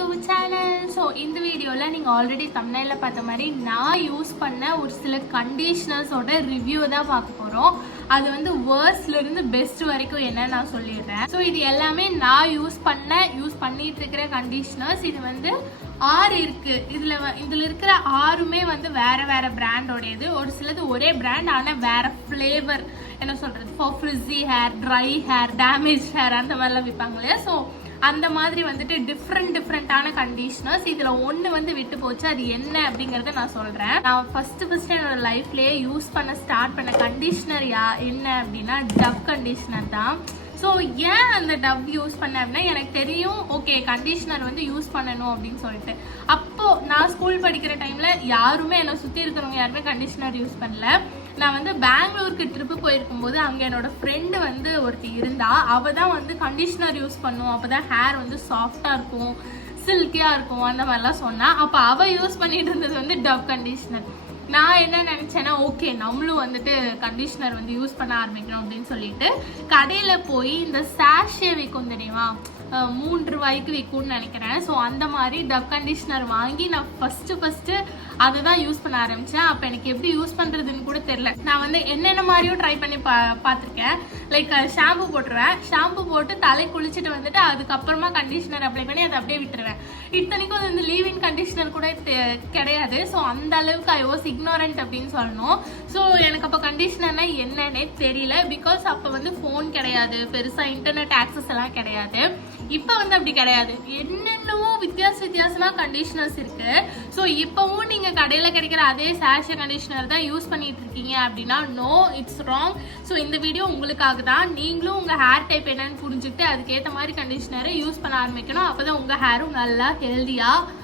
To channel. So இந்த வீடியோவில் நீங்கள் ஆல்ரெடி தம்ப்நெயிலில் பார்த்த மாதிரி நான் யூஸ் பண்ண ஒரு சில கண்டிஷ்னர்ஸோட ரிவ்யூ தான் பார்க்க போகிறோம். அது வந்து வேர்ஸ்ட்லேருந்து பெஸ்ட் வரைக்கும் என்னன்னு நான் சொல்லிடுறேன். ஸோ இது எல்லாமே நான் யூஸ் பண்ணிட்டு இருக்கிற கண்டிஷ்னர்ஸ். இது வந்து 6 இருக்கு. இதில் இருக்கிற 6மே வந்து வேற பிராண்டோடையது. ஒரு சிலது ஒரே பிராண்ட் ஆனால் வேற ஃப்ளேவர், என்ன சொல்றது, for frizzy hair, try hair, damage hair அந்த மாதிரிலாம் விற்பாங்க இல்லையா. ஸோ அந்த மாதிரி வந்துட்டு டிஃப்ரெண்டான கண்டிஷனர்ஸ். இதில் ஒன்று வந்து விட்டு போச்சு. அது என்ன அப்படிங்கிறத நான் சொல்கிறேன். நான் ஃபர்ஸ்ட் என்னோட லைஃப்லேயே யூஸ் பண்ண ஸ்டார்ட் பண்ண கண்டிஷனர் என்ன அப்படின்னா டவ் கண்டிஷனர் தான். ஸோ ஏன் அந்த டவ் யூஸ் பண்ணேன் அப்படின்னா, எனக்கு தெரியும் ஓகே கண்டிஷனர் வந்து யூஸ் பண்ணணும் அப்படின்னு சொல்லிட்டு. அப்போது நான் ஸ்கூல் படிக்கிற டைமில் யாருமே என்னை சுற்றி இருக்கிறவங்க யாருமே கண்டிஷனர் யூஸ் பண்ணல. நான் வந்து பெங்களூருக்கு ட்ரிப்பு போயிருக்கும் போது அங்கே என்னோட ஃப்ரெண்டு வந்து ஒருத்தி இருந்தா. அவள் தான் வந்து கண்டிஷனர் யூஸ் பண்ணும், அப்போ தான் ஹேர் வந்து சாஃப்டாக இருக்கும், சில்கியாக இருக்கும் அந்த மாதிரிலாம் சொன்னா. அப்போ அவள் யூஸ் பண்ணிட்டு இருந்தது வந்து டவ் கண்டிஷனர். நான் என்ன நினச்சேன்னா, ஓகே நம்மளும் வந்துட்டு கண்டிஷனர் வந்து யூஸ் பண்ண ஆரம்பிக்கணும் அப்படின்னு சொல்லிட்டு கடையில் போய் இந்த சாஷே விற்கும் தெரியுமா, 3 ரூபாய்க்கு விற்கும்னு நினைக்கிறேன். ஸோ அந்த மாதிரி டவ் கண்டிஷனர் வாங்கி நான் ஃபஸ்ட்டு அதை தான் யூஸ் பண்ண ஆரம்பித்தேன். அப்போ எனக்கு எப்படி யூஸ் பண்ணுறதுன்னு கூட தெரில. நான் வந்து என்னென்ன மாதிரியும் ட்ரை பண்ணி பார்த்துருக்கேன். லைக் ஷாம்பு போட்டுருவேன், ஷாம்பு போட்டு தலை குளிச்சுட்டு வந்துட்டு அதுக்கப்புறமா கண்டிஷனர் அப்ளை பண்ணி அதை அப்படியே விட்டுருவேன். இத்தனைக்கும் அது வந்து லீவ் இன் கண்டிஷனர் கூட கிடையாது. ஸோ அந்த அளவுக்கு ஐ வாஸ் இக்னோரண்ட் அப்படின்னு சொல்லணும். ஸோ எனக்கு அப்போ கண்டிஷனர்னா என்னன்னே தெரியல. பிகாஸ் அப்போ வந்து ஃபோன் கிடையாது, பெருசாக இன்டர்நெட் ஆக்சஸ் எல்லாம் கிடையாது. இப்போ வந்து அப்படி கிடையாது, என்னென்னவோ வித்தியாசமா கண்டிஷனர்ஸ் இருக்கு. ஸோ இப்போவும் நீங்கள் கடையில் கிடைக்கிற அதே சாஷே கண்டிஷனர் தான் யூஸ் பண்ணிட்டு இருக்கீங்க அப்படின்னா நோ, இட்ஸ் ராங். ஸோ இந்த வீடியோ உங்களுக்காக தான். நீங்களும் உங்கள் ஹேர் டைப் என்னன்னு புரிஞ்சுக்கிட்டு அதுக்கேற்ற மாதிரி கண்டிஷனரை யூஸ் பண்ண ஆரம்பிக்கணும். அப்போ தான் உங்கள் ஹேரும் நல்லா ஹெல்தியாக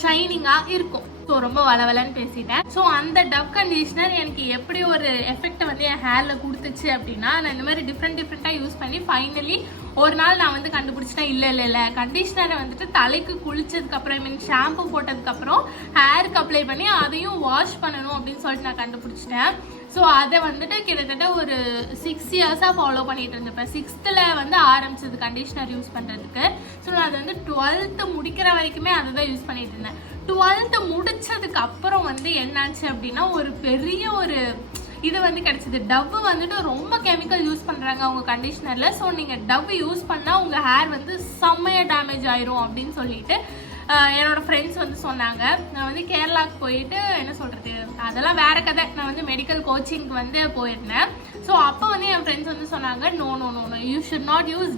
ஷைனிங்காக இருக்கும். ஸோ ரொம்ப வளவலன்னு பேசிட்டேன். ஸோ அந்த டவ் கண்டிஷனர் எனக்கு எப்படி ஒரு எஃபெக்டை வந்து என் ஹேரில் கொடுத்துச்சு அப்படின்னா, நான் இந்த மாதிரி டிஃப்ரெண்ட்டாக யூஸ் பண்ணி ஃபைனலி ஒரு நாள் நான் வந்து கண்டுபிடிச்சிட்டேன், இல்லை கண்டிஷனரை வந்துட்டு தலைக்கு குளிச்சதுக்கப்புறம், ஐ மீன் ஷாம்பு போட்டதுக்கப்புறம் ஹேருக்கு அப்ளை பண்ணி அதையும் வாஷ் பண்ணணும் அப்படின்னு சொல்லிட்டு நான் கண்டுபிடிச்சிட்டேன். ஸோ அதை வந்துட்டு கிட்டத்தட்ட ஒரு 6 இயர்ஸாக ஃபாலோ பண்ணிட்டு இருந்திருப்பேன். 6th வந்து ஆரம்பிச்சது கண்டிஷனர் யூஸ் பண்ணுறதுக்கு. ஸோ நான் அது வந்து 12th முடிக்கிற வரைக்குமே அதை தான் யூஸ் பண்ணிட்டு இருந்தேன். 12th முடிச்சதுக்கு அப்புறம் வந்து என்னாச்சு அப்படின்னா, ஒரு பெரிய ஒரு இது வந்து கிடைச்சது. டவ் வந்துட்டு ரொம்ப கெமிக்கல் யூஸ் பண்ணுறாங்க அவங்க கண்டிஷனரில். ஸோ நீங்கள் டவ் யூஸ் பண்ணால் உங்கள் ஹேர் வந்து செம்மையாக டேமேஜ் ஆயிரும் அப்படின்னு சொல்லிட்டு என்னோட ஃப்ரெண்ட்ஸ் வந்து சொன்னாங்க. நான் வந்து கேரளாவுக்கு போயிட்டு, என்ன சொல்கிறது, அதெல்லாம் வேற கதை. நான் வந்து மெடிக்கல் கோச்சிங்க்கு வந்து போயிருந்தேன். ஸோ அப்போ வந்து என் ஃப்ரெண்ட்ஸ் வந்து சொன்னாங்க, no you should not use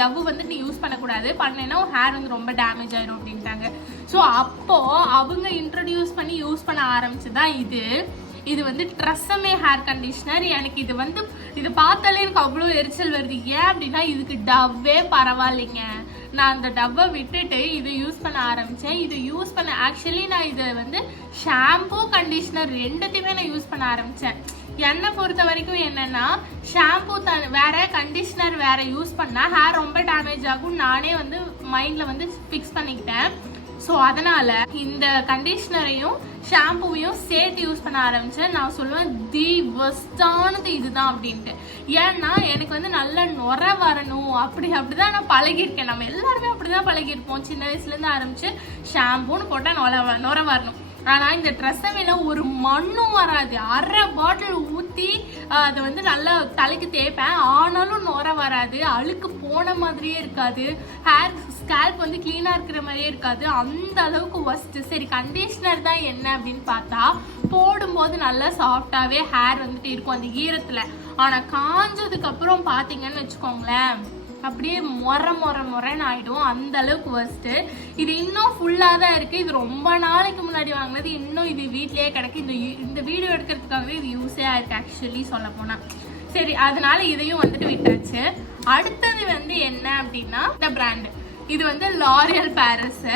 Dove வந்து நீ யூஸ் பண்ணக்கூடாது, பண்ணேன்னா ஹேர் வந்து ரொம்ப டேமேஜ் ஆயிரும் அப்படின்ட்டாங்க. ஸோ அப்போது அவங்க இன்ட்ரடியூஸ் பண்ணி யூஸ் பண்ண ஆரம்பிச்சுதான் இது வந்து ட்ரெஸ்ஸமே ஹேர் கண்டிஷனர். எனக்கு இது பார்த்தாலே எனக்கு அவ்வளோ எரிச்சல் வருது. ஏன் அப்படின்னா, இதுக்கு டவ்வே பரவாயில்லைங்க. நான் அந்த டவ்வை விட்டுட்டு இதை யூஸ் பண்ண ஆரம்பித்தேன். இது யூஸ் பண்ண ஆக்சுவலி நான் இதை வந்து ஷாம்பூ கண்டிஷனர் ரெண்டுத்தையுமே நான் யூஸ் பண்ண ஆரம்பித்தேன். என்னை பொறுத்த வரைக்கும் என்னன்னா, ஷாம்பூ வேற, கண்டிஷனர் வேற யூஸ் பண்ணால் ஹேர் ரொம்ப டேமேஜ் ஆகும். நானே வந்து மைண்டில் வந்து ஃபிக்ஸ் பண்ணிக்கிட்டேன். ஸோ அதனால இந்த கண்டிஷனரையும் ஷாம்புவையும் சேர்த்து யூஸ் பண்ண ஆரம்பிச்சேன். நான் சொல்லுவேன் தி பெஸ்டானது இதுதான் அப்படின்ட்டு. ஏன்னா எனக்கு வந்து நல்ல நுர வரணும், அப்படிதான் நான் பழகிருக்கேன். நம்ம எல்லாருமே அப்படிதான் பழகிருப்போம். சின்ன வயசுலேருந்து ஆரம்பிச்சு ஷாம்புன்னு போட்டால் நுர வரணும். ஆனால் இந்த ட்ரெஸ்ஸமையில ஒரு மண்ணும் வராது. 1/2 பாட்டில் ஊற்றி அதை வந்து நல்லா தலைக்கு தேய்ப்பேன், ஆனாலும் நுர வராது. அழுக்கு போன மாதிரியே இருக்காது, ஹேர் ஸ்கேல்ப் வந்து கிளீனாக இருக்கிற மாதிரியே இருக்காது. அந்த அளவுக்கு ஒஸ்ட்டு. சரி கண்டிஷனர் தான் என்ன அப்படின்னு பார்த்தா, போடும்போது நல்லா சாஃப்டாகவே ஹேர் வந்துட்டு இருக்கும் அந்த ஈரத்தில். ஆனால் காஞ்சதுக்கு அப்புறம் பார்த்தீங்கன்னு வச்சுக்கோங்களேன், அப்படியே மொரன்னு ஆகிடும். அந்த அளவுக்கு ஒஸ்ட்டு. இது இன்னும் ஃபுல்லாக தான் இருக்குது. இது ரொம்ப நாளைக்கு முன்னாடி வாங்கினது, இன்னும் இது வீட்லேயே கிடக்கு. இந்த வீடியோ எடுக்கிறதுக்காகவே இது யூஸே ஆயிருக்கு ஆக்சுவலி சொல்ல போனால். சரி, அதனால இதையும் வந்துட்டு விட்டாச்சு. அடுத்தது வந்து என்ன அப்படின்னா, இந்த பிராண்டு இது வந்து L'Oréal Paris.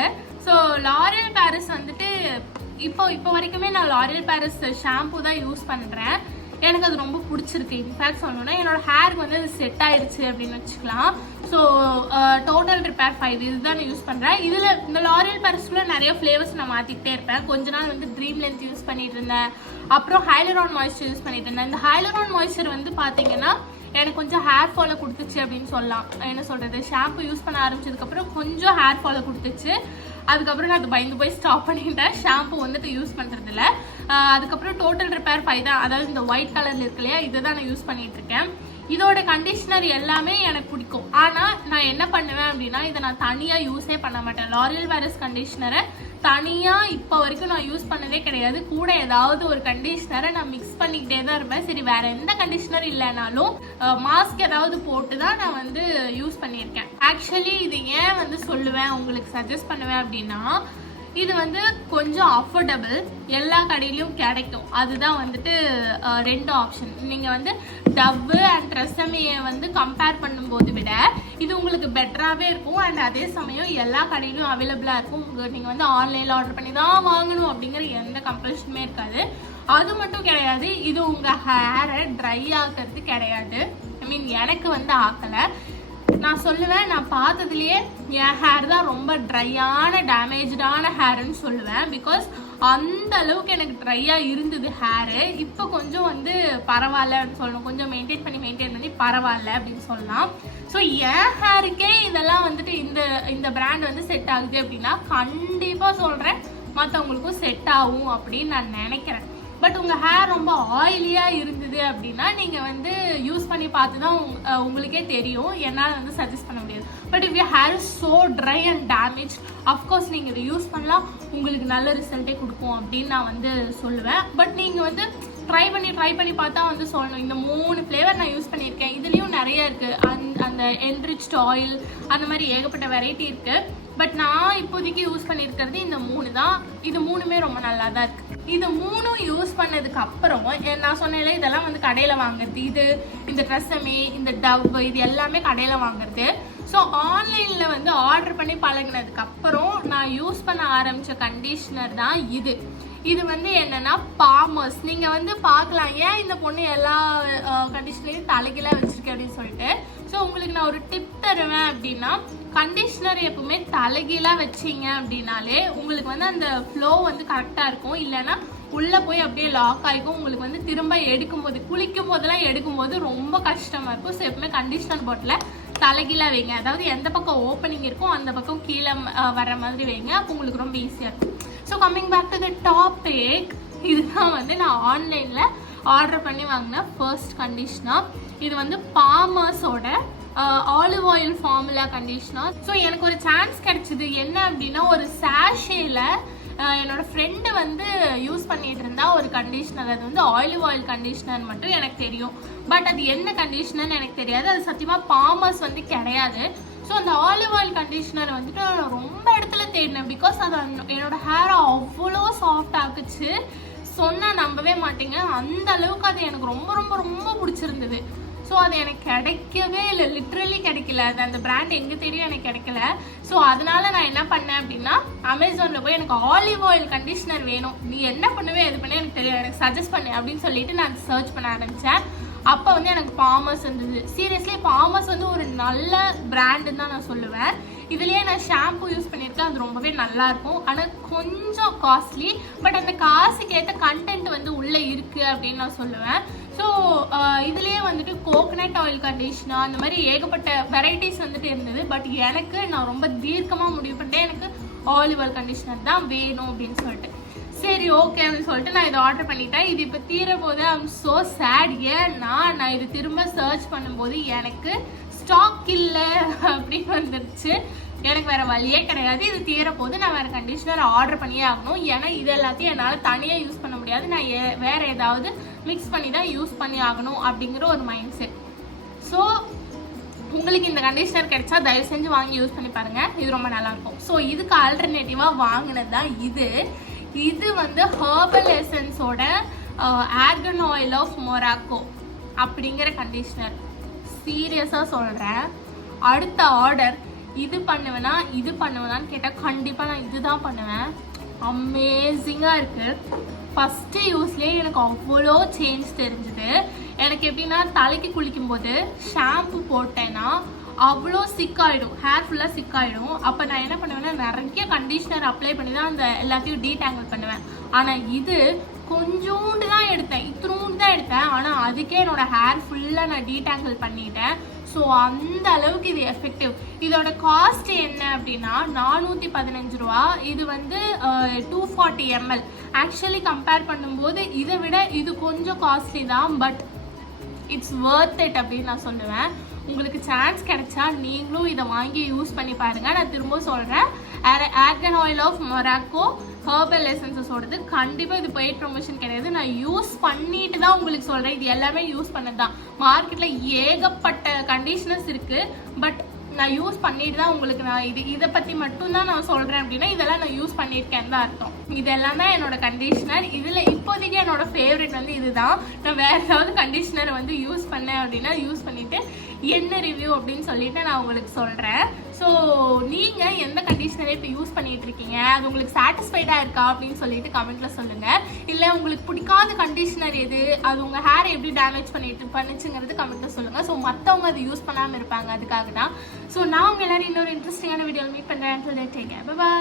So L'Oréal Paris வந்துட்டு இப்போ வரைக்குமே நான் லாரியல் பாரிஸ் ஷாம்பு தான் யூஸ் பண்ணுறேன். எனக்கு அது ரொம்ப பிடிச்சிருக்கு. இன்ஃபேக்ட் சொல்லணும்னா என்னோட ஹேருக்கு வந்து அது செட் ஆயிடுச்சு அப்படின்னு வச்சுக்கலாம். ஸோ டோட்டல் ரிப்பேர் 5 இதுதான் நான் யூஸ் பண்ணுறேன். இதில் இந்த லாரியல் பாரிஸ்குள்ள நிறைய ஃப்ளேவர்ஸ் நான் மாற்றிக்கிட்டே இருப்பேன். கொஞ்ச நாள் வந்து ட்ரீம் லென்த் யூஸ் பண்ணிட்டு இருந்தேன், அப்புறம் ஹைலரான் மாய்ஸ்சர் யூஸ் பண்ணிட்டு இருந்தேன். இந்த ஹைலரான் மாய்ஸ்சர் வந்து பார்த்தீங்கன்னா எனக்கு கொஞ்சம் ஹேர் ஃபாலை கொடுத்துச்சு அப்படின்னு சொல்லலாம். என்ன சொல்கிறது, ஷாம்பு யூஸ் பண்ண ஆரம்பிச்சதுக்கப்புறம் கொஞ்சம் ஹேர் ஃபாலை கொடுத்துச்சு. அதுக்கப்புறம் நான் அது பயந்து போய் ஸ்டாப் பண்ணிட்டேன். ஷாம்பு வந்துட்டு யூஸ் பண்றது இல்ல. அதுக்கப்புறம் டோட்டல் ரிப்பேர் 5 தான், அதாவது இந்த ஒயிட் கலர்ல இருக்கு இல்லையா, இதை தான் நான் யூஸ் பண்ணிட்டு இருக்கேன். இதோட கண்டிஷனர் எல்லாமே எனக்கு பிடிக்கும். ஆனா நான் என்ன பண்ணுவேன் அப்படின்னா, இதை நான் தனியா யூஸே பண்ண மாட்டேன். லாரியல் பாரிஸ் கண்டிஷனரை தனியா இப்ப வரைக்கும் நான் யூஸ் பண்ணதே கிடையாது. கூட ஏதாவது ஒரு கண்டிஷனரை நான் மிக்ஸ் பண்ணிக்கிட்டே தான் இருப்பேன். சரி, வேற எந்த கண்டிஷனர் இல்லைனாலும் மாஸ்க் ஏதாவது போட்டு தான் நான் வந்து யூஸ் பண்ணியிருக்கேன். ஆக்சுவலி இது ஏன் வந்து சொல்லுவேன், உங்களுக்கு சஜஸ்ட் பண்ணுவேன் அப்படின்னா, இது வந்து கொஞ்சம் அஃபோர்டபுள், எல்லா கடையிலையும் கிடைக்கும். அதுதான் வந்துட்டு 2 ஆப்ஷன். நீங்க வந்து டவ் அண்ட் ட்ரெஸ்ஸமையை வந்து கம்பேர் பண்ணும்போது விட இது உங்களுக்கு பெட்டராகவே இருக்கும். அண்ட் அதே சமயம் எல்லா கடையிலும் அவைலபிளா இருக்கும். நீங்க வந்து ஆன்லைன்ல ஆர்டர் பண்ணி தான் வாங்கணும் அப்படிங்கிற எந்த கம்பல்ஷனுமே இருக்காது. அது மட்டும் கிடையாது, இது உங்க ஹேரை ட்ரை ஆகிறது கிடையாது. ஐ மீன் எனக்கு வந்து ஆக்கலை. நான் சொல்லுவேன், நான் பார்த்ததுலயே என் ஹேர் தான் ரொம்ப ட்ரையான டேமேஜான ஹேர்ன்னு சொல்லுவேன். பிகாஸ் அந்த அளவுக்கு எனக்கு ட்ரையா இருந்தது ஹேரு. இப்போ கொஞ்சம் வந்து பரவாயில்லன்னு சொல்லணும், கொஞ்சம் மெயின்டைன் பண்ணி பரவாயில்ல அப்படின்னு சொல்லலாம். ஸோ என் ஹேருக்கே இதெல்லாம் வந்துட்டு இந்த பிராண்ட் வந்து செட் ஆகுது அப்படின்னா கண்டிப்பா சொல்றேன் மற்றவங்களுக்கும் செட் ஆகும் அப்படின்னு நான் நினைக்கிறேன். பட் உங்க ஹேர் ரொம்ப ஆயிலியா இருந்தது அப்படின்னா நீங்க வந்து யூஸ் பண்ணி பார்த்து தான் உங்களுக்கே தெரியும். என்னால் வந்து சஜஸ்ட் பண்ண முடியாது. But if your hair is so dry and damage, of course நீங்கள் இதை யூஸ் பண்ணலாம், உங்களுக்கு நல்ல ரிசல்ட்டே கொடுக்கும் அப்படின்னு நான் வந்து சொல்லுவேன். பட் நீங்கள் வந்து ட்ரை பண்ணி பார்த்தா வந்து சொல்லணும். இந்த 3 ஃப்ளேவர் நான் யூஸ் பண்ணியிருக்கேன். இதுலேயும் நிறைய இருக்குது. அந்த என்ரிச்ட் ஆயில் அந்த மாதிரி ஏகப்பட்ட வெரைட்டி இருக்குது. பட் நான் இப்போதைக்கு யூஸ் பண்ணியிருக்கிறது இந்த 3 தான். இது 3மே ரொம்ப நல்லா தான் இருக்குது. இது 3 யூஸ் பண்ணதுக்கு அப்புறம் நான் சொன்னேன்ல, இதெல்லாம் வந்து கடையில் வாங்குறது, இந்த ட்ரெஸ்ஸமே, இந்த டவ், இது எல்லாமே கடையில் வாங்குறது. ஸோ ஆன்லைனில் வந்து ஆர்டர் பண்ணி பழகினதுக்கு அப்புறம் நான் யூஸ் பண்ண ஆரம்பித்த கண்டிஷ்னர் தான் இது. இது வந்து என்னன்னா பாமர்ஸ். நீங்க வந்து பார்க்கலாம், ஏன் இந்த பொண்ணு எல்லா கண்டிஷனரையும் தலைகீழா வச்சிருக்கேன் அப்படின்னு சொல்லிட்டு. ஸோ உங்களுக்கு நான் ஒரு டிப் தருவேன் அப்படின்னா, கண்டிஷனர் எப்பவுமே தலைகீழா வச்சிங்க அப்படின்னாலே உங்களுக்கு வந்து அந்த ஃப்ளோ வந்து கரெக்டா இருக்கும். இல்லைன்னா உள்ள போய் அப்படியே லாக் ஆகிக்கும். உங்களுக்கு வந்து திரும்ப எடுக்கும்போது, குளிக்கும் போதெல்லாம் எடுக்கும்போது ரொம்ப கஷ்டமா இருக்கும். ஸோ எப்பவுமே கண்டிஷனர் பாட்டில தலைகீழா வைங்க. அதாவது எந்த பக்கம் ஓப்பனிங் இருக்கும் அந்த பக்கம் கீழே வர மாதிரி வைங்க. அப்போ உங்களுக்கு ரொம்ப ஈஸியா இருக்கும். So coming back to the topic, இதுதான் வந்து நான் ஆன்லைன்ல ஆர்டர் பண்ணி வாங்கின ஃபர்ஸ்ட் கண்டிஷனர். இது வந்து பாமர்ஸோட olive oil formula conditioner. So எனக்கு ஒரு சான்ஸ் கிடைச்சது. என்ன அப்படின்னா, ஒரு சாஷேல என்னோட ஃப்ரெண்டு வந்து யூஸ் பண்ணிட்டு இருந்தா ஒரு கண்டிஷனர். அது வந்து ஆலிவ் ஆயில் கண்டிஷனர் மட்டும் எனக்கு தெரியும். பட் அது என்ன கண்டிஷனர்னு எனக்கு தெரியாது. அது சத்தியமா பாமர்ஸ் வந்து கிடையாது. ஸோ அந்த ஆலிவ் ஆயில் கண்டிஷனர் வந்துட்டு நான் ரொம்ப இடத்துல தேடினேன். பிகாஸ் அது என்னோட ஹேரை அவ்வளோ சாஃப்ட் ஆக்குச்சு. சொன்னால் நம்பவே மாட்டீங்க, அந்த அளவுக்கு அது எனக்கு ரொம்ப ரொம்ப ரொம்ப பிடிச்சிருந்தது. ஸோ அது எனக்கு கிடைக்கவே இல்லை, லிட்ரலி கிடைக்கல. அது அந்த பிராண்ட் எங்கே தெரியும் எனக்கு கிடைக்கல. ஸோ அதனால நான் என்ன பண்ணேன் அப்படின்னா, அமேசானில் போய் எனக்கு ஆலிவ் ஆயில் கண்டிஷனர் வேணும், நீ என்ன பண்ணுவே எது பண்ணே எனக்கு தெரியும், எனக்கு சஜஸ்ட் பண்ணு அப்படின்னு சொல்லிட்டு நான் சர்ச் பண்ண ஆரம்பித்தேன். அப்போ வந்து எனக்கு பாமர்ஸ் இருந்தது. சீரியஸ்லி பாமர்ஸ் வந்து ஒரு நல்ல பிராண்டுன்னு தான் நான் சொல்லுவேன். இதுலேயே நான் ஷாம்பு யூஸ் பண்ணியிருக்கேன், அது ரொம்பவே நல்லா இருக்கும். ஆனால் கொஞ்சம் காஸ்ட்லி. பட் அந்த காசுக்கு ஏற்ற கண்டென்ட் வந்து உள்ளே இருக்குது அப்படின்னு நான் சொல்லுவேன். ஸோ இதுலேயே வந்துட்டு கோகனட் ஆயில் கண்டிஷனர் அந்த மாதிரி ஏகப்பட்ட வெரைட்டிஸ் வந்துட்டு இருந்தது. பட் எனக்கு நான் ரொம்ப தீர்க்கமாக முடிவு பண்ணிட்டேன், எனக்கு ஆலிவ் ஆயில் கண்டிஷனர் தான் வேணும் அப்படின்னு சொல்லிட்டு. சரி ஓகே அப்படின்னு சொல்லிட்டு நான் இதை ஆர்டர் பண்ணிட்டேன். இது இப்போ தீர போது ஐம் ஸோ சேட். ஏன்னா நான் இது திரும்ப சர்ச் பண்ணும்போது எனக்கு ஸ்டாக் இல்லை அப்படின்னு வந்துருச்சு. எனக்கு வேற வழியே கிடையாது. இது தீர போது நான் வேற கண்டிஷனர் ஆர்டர் பண்ணியே ஆகணும். ஏன்னா இது எல்லாத்தையும் என்னால் தனியாக யூஸ் பண்ண முடியாது. நான் வேற ஏதாவது மிக்ஸ் பண்ணி தான் யூஸ் பண்ணி ஆகணும் அப்படிங்கிற ஒரு மைண்ட் செட். ஸோ உங்களுக்கு இந்த கண்டிஷனர் கிடைச்சா தயவு செஞ்சு வாங்கி யூஸ் பண்ணி பாருங்க, இது ரொம்ப நல்லா இருக்கும். ஸோ இதுக்கு ஆல்டர்னேட்டிவா வாங்கினது தான் இது வந்து ஹெர்பல் எசன்ஸோட ஆர்கன் ஆயில் ஆஃப் மொராக்கோ அப்படிங்கிற கண்டிஷனர். சீரியஸா சொல்றேன், அடுத்த ஆர்டர் இது பண்ணுவேனான்னு கேட்டால் கண்டிப்பாக நான் இதுதான் பண்ணுவேன். அமேசிங்காக இருக்குது. ஃபஸ்ட்டு யூஸ்லேயே எனக்கு அவ்வளோ சேஞ்ச் தெரிஞ்சுது. எனக்கு எப்படின்னா, தலைக்கு குளிக்கும் போது ஷாம்பு போட்டேன்னா அவ்வளோ சிக்காயிடும், ஹேர் ஃபுல்லாக சிக்காயிடும். அப்போ நான் என்ன பண்ணுவேன்னா, நிறைய கண்டிஷனர் அப்ளை பண்ணி தான் அந்த எல்லாத்தையும் டீடாங்கிள் பண்ணுவேன். ஆனால் இது கொஞ்சோண்டு தான் எடுத்தேன், இத்தினூண்டு தான் எடுத்தேன். ஆனால் அதுக்கே என்னோட ஹேர் ஃபுல்லாக நான் டீடாங்கிள் பண்ணிட்டேன். ஸோ அந்த அளவுக்கு இது எஃபெக்டிவ். இதோட காஸ்ட் என்ன அப்படின்னா 415 ரூபா. இது வந்து 240 ml. ஆக்சுவலி கம்பேர் பண்ணும்போது இதை விட இது கொஞ்சம் காஸ்ட்லி தான், பட் இட்ஸ் வர்த் இட் அப்படின்னு நான் சொல்லுவேன். உங்களுக்கு சான்ஸ் கிடைச்சா நீங்களும் இதை வாங்கி யூஸ் பண்ணி பாருங்க. நான் திரும்ப சொல்றேன், argan oil of Morocco herbal எசன்சஸோடது. கண்டிப்பாக இது பெய்ட் ப்ரொமோஷன் கிடையாது, நான் யூஸ் பண்ணிட்டு தான் உங்களுக்கு சொல்கிறேன். இது எல்லாமே யூஸ் பண்ணது தான். மார்க்கெட்டில் ஏகப்பட்ட கண்டிஷனர்ஸ் இருக்குது, பட் நான் யூஸ் பண்ணிட்டு தான் உங்களுக்கு நான் இதை பற்றி மட்டும்தான் நான் சொல்கிறேன். அப்படின்னா இதெல்லாம் நான் யூஸ் பண்ணியிருக்கேன் தான் அர்த்தம். இதெல்லாம் தான் என்னோட கண்டிஷனர். இதில் இப்போதைக்கு என்னோட ஃபேவரட் வந்து இதுதான். நான் வேறு ஏதாவது கண்டிஷனர் வந்து யூஸ் பண்ணேன் அப்படின்னா யூஸ் பண்ணிவிட்டு என்ன ரிவ்யூ அப்படின்னு சொல்லிட்டு நான் உங்களுக்கு சொல்கிறேன். ஸோ நீங்கள் எந்த கண்டிஷனரை இப்போ யூஸ் பண்ணிட்டு இருக்கீங்க, அது உங்களுக்கு சாட்டிஸ்ஃபைடாக இருக்கா அப்படின்னு சொல்லிட்டு கமெண்ட்டில் சொல்லுங்கள். இல்லை உங்களுக்கு பிடிக்காத கண்டிஷனர் எது, அது உங்கள் ஹேரை எப்படி டேமேஜ் பண்ணிச்சுங்கிறது கமெண்ட்டில் சொல்லுங்கள். ஸோ மற்றவங்க அதை யூஸ் பண்ணாமல் இருப்பாங்க, அதுக்காக தான். ஸோ நான் உங்கள் எல்லாரும் இன்னொரு இன்ட்ரெஸ்டிங்கான வீடியோவில் மீட் பண்ணுறேன். Take care, by.